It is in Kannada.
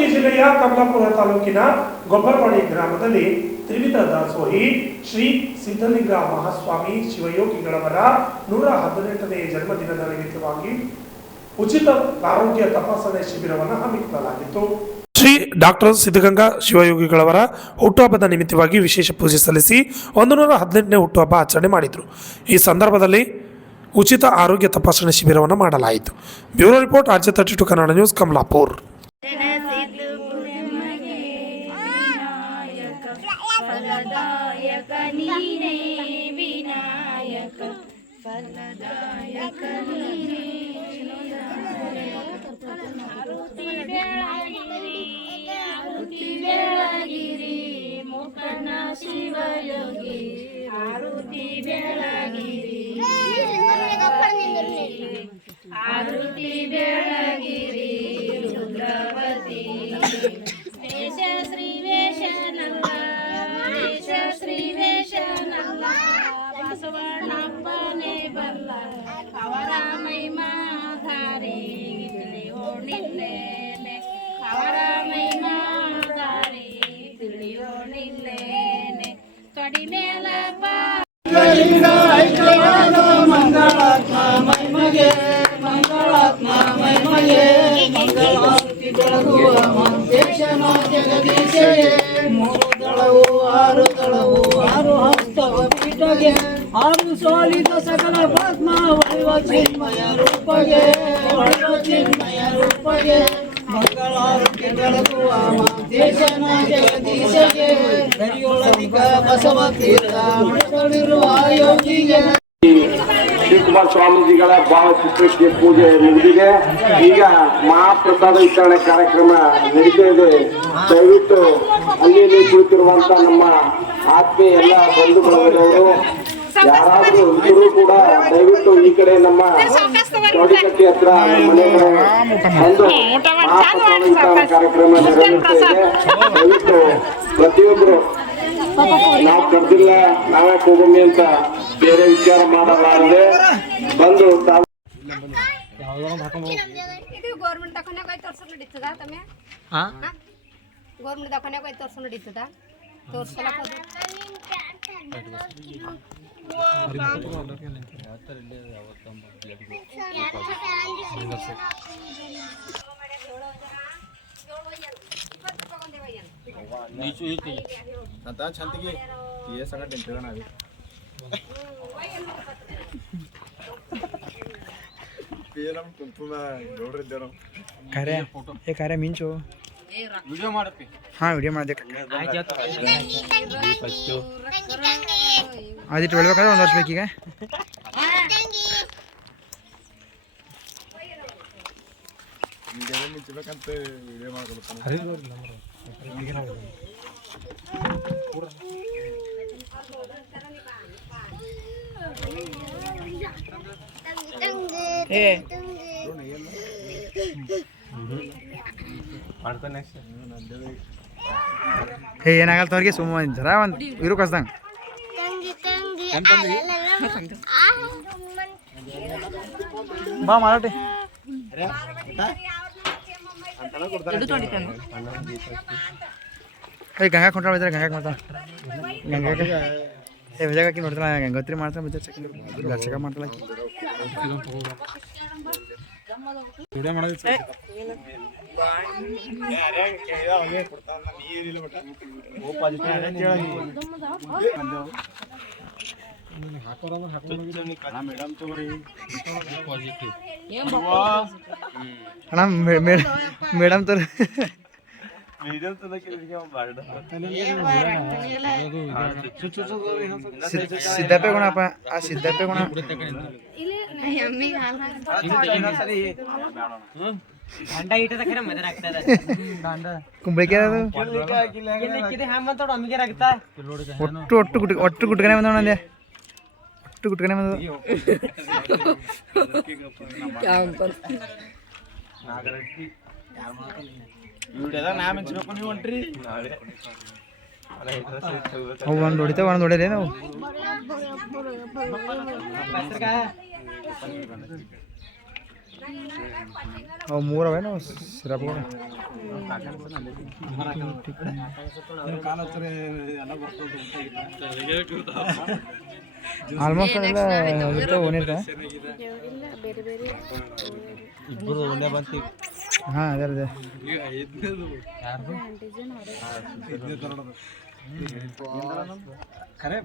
ಕಲಬುರಗಿ ಜಿಲ್ಲೆಯ ಕಮಲಾಪುರ ತಾಲೂಕಿನ ಗೊಬ್ಬರವಾಡಿ ಗ್ರಾಮದಲ್ಲಿ ತ್ರಿವಿಧ ದಾಸೋಹಿ ಶ್ರೀ ಸಿದ್ಧಲಿಂಗ ಮಹಾಸ್ವಾಮಿ ಶಿವಯೋಗಿಗಳವರ 118ನೇ ಜನ್ಮದಿನದ ನಿಮಿತ್ತವಾಗಿ ಉಚಿತ ಆರೋಗ್ಯ ತಪಾಸಣೆ ಶಿಬಿರವನ್ನು ಹಮ್ಮಿಕೊಳ್ಳಲಾಗಿತ್ತು. ಶ್ರೀ ಡಾಕ್ಟರ್ ಸಿದ್ಧಗಂಗಾ ಶಿವಯೋಗಿಗಳವರ ಹುಟ್ಟುಹಬ್ಬದ ನಿಮಿತ್ತವಾಗಿ ವಿಶೇಷ ಪೂಜೆ ಸಲ್ಲಿಸಿ 118ನೇ ಹುಟ್ಟುಹಬ್ಬ ಆಚರಣೆ ಮಾಡಿದರು. ಈ ಸಂದರ್ಭದಲ್ಲಿ ಉಚಿತ ಆರೋಗ್ಯ ತಪಾಸಣೆ ಶಿಬಿರವನ್ನು ಮಾಡಲಾಯಿತು. Bureau report RJ32 Kannada news, Kamalapur. ಶಿವಯೋಗಿ ಆರುತಿ ಬೆಳಗಿರಿ ಆರುತಿ ಬೆಳಗಿರಿ ರುದ್ರವತಿ ವೇಷ ಶ್ರೀ ವೇಷನಲ್ಲ ವೇಷ ಶ್ರೀ ವೇಷನಲ್ಲ ಬಸವಣ್ಣಪ್ಪನೇ ಬಲ್ಲ ಅವರ ಮೈಮಾಧಾರಿ ತಿಳಿಯೋಣಿಲ್ಲೇನೆ ಅವರ ಮೈಮಾಧಾರಿ ತಿಳಿಯೋಣಿಲ್ಲೇನೆ ಕಡಿಮೇಲಪ್ಪ ಮಂಗಳಾತ್ಮ ಮೈಮಗೆ ಮಂಗಳಾತ್ಮ ಮೈಮಗೆ ಮಂಗಳಾರತಿ ಬೆಳಗುವ ಮಂತೇಶನ ಜಗದೀಶಗೆ 3 ದಳವು 6 ದಳವು 6 ಹಸ್ತವ ಪೀಠಗೆ 6 ಸೋಲಿದ ಸಕಲ ಪದ್ಮ ಒಳಿವ ಚಿನ್ಮಯ ರೂಪಗೆ ಒಳಿವ ಚಿನ್ಮಯ ರೂಪಗೆ ಮಂಗಳಾರತಿ ಬೆಳಗುವ ಮಂತೇಶನ ಜಗದೀಶಗೆ ಕರಿಯೊಳದಿಗ ಬಸವ ತೀರ್ಥ ಮಣಿಗಳಿರುವ ಯೋಗಿಗೆ ಶಿವಕುಮಾರ ಸ್ವಾಮೀಜಿಗಳ ಭಾವಚಿತ್ರಕ್ಕೆ ಪೂಜೆ ಮುಗಿದಿದೆ. ಈಗ ಮಹಾಪ್ರಸಾದ ವಿತರಣೆ ಕಾರ್ಯಕ್ರಮ ನಡೀತಾ ಇದೆ. ದಯವಿಟ್ಟು ಅಲ್ಲಿ ಕುಳಿತಿರುವಂತ ನಮ್ಮ ಆತ್ಮೀಯ ಎಲ್ಲ ಬಂಧು ಬಳಗದವರು ಯಾರಾದ್ರೂ ಇದ್ರೂ ಕೂಡ ದಯವಿಟ್ಟು ಈ ಕಡೆ ನಮ್ಮ ಚೌಡಿಕಟ್ಟಿ ಹತ್ರ ಮನೆ ಬಂದು ಮಹಾಪ್ರಸಾದ ವಿತರಣೆ ಕಾರ್ಯಕ್ರಮ ನೆರವೇರ್ತಾ ಇದೆ. ದಯವಿಟ್ಟು ಪ್ರತಿಯೊಬ್ಬರು ನಾವು ಕರೆದಿಲ್ಲ ನಾವೇ ಹೋಗಮ್ಮಿ ಅಂತ ಬೇರೆ ವಿಚಾರ ಮಾಡಲಾರದೆ ಬಂದು ಗೌರ್ಮೆಂಟ್ ದವಾಖಾನ್ಯಾಗ ಹೋಗಿ ತೋರ್ಸೋದು ನಡೀತದ ತಮ್ಮೆ? ಗೌರ್ಮೆಂಟ್ ದವಾಖಾನ್ಯಾಗ ಹೋಗಿ ತೋರ್ಸೋದು ನಡೀತದ? ತೋರ್ಸಲಕ್ಕ आता छानपैकी हे सगळं टेन्शन आहे पेला तुम्हाला ನೋಡ್ರಿ ದೇರೋ ಕಾರ್ಯ ಏ ಕಾರ್ಯ ಮಿಂಚು ವಿಡಿಯೋ ಮಾಡಪ್ಪಿ ವಿಡಿಯೋ ಮಾಡಬೇಕು ಆದಿಟ್ಟು ಬೆಳಬೇಕಾದ್ರೆ 1 ವರ್ಷ ಬೇಕೀಗ ಮಿಂಚಬೇಕಂತ ವಿಡಿಯೋ ಮಾಡ್ಕೊಳ್ತಾನೆ ಏನಾಗಲ್ಲ ತವ್ರಿಗೆ ಸುಮ್ಮ ಜರ ಒಂದು ಇರು ಕಸ್ದಂಗೆ ಬಾ ಮಾರಾಟೆ ಗಂಗಾ ಕೊಂಡ್ರ ಬಿದ್ದರೆ ಗಂಗಾಕ್ಕೆ ಮಾಡ್ತಾನೆ ಗಂಗಾಕ್ಕೆ ವಿಜಯಕ್ಕೆ ನೋಡ್ತಾಳೆ ಗಂಗೋತ್ರಿ ಮಾಡ್ತಾನೆ ಬಿದ್ದರೆ ಚೆಕ್ ಮಾಡ್ತಾಳೆ ವಿಡಿಯೋ ಮಾಡೋದು ಅಣ್ಣ ಮೇಡಮ್ ತೋರಿ ಸಿದ್ದಪ್ಪೆ ಗುಣಪ್ಪ ಆ ಸಿದ್ದಪ್ಪೆ ಗುಣ ಕುಂಬಳಿಕೆ ಒಟ್ಟು ಗುಟ್ಕನೆ ಬಂದವ ನಂದೆ ಒಟ್ಟು ಗುಟ್ಕನೆ ಬಂದವ ಒಂದು ಹೊಡಿತಾವ ಒಂದು ಹೊಡೆಯಲೇ ನಾವು ಅವು ಮೂರು ಅವೇನು ಸಿರಪ್ಗಳು ಆಲ್ಮೋಸ್ಟ್ ಎಲ್ಲ ಇರ್ತಾವೆ ಓನಿರ್ತಾವೆ ಹಾಂ ಅದೇ ಅದೇ ಖರೆ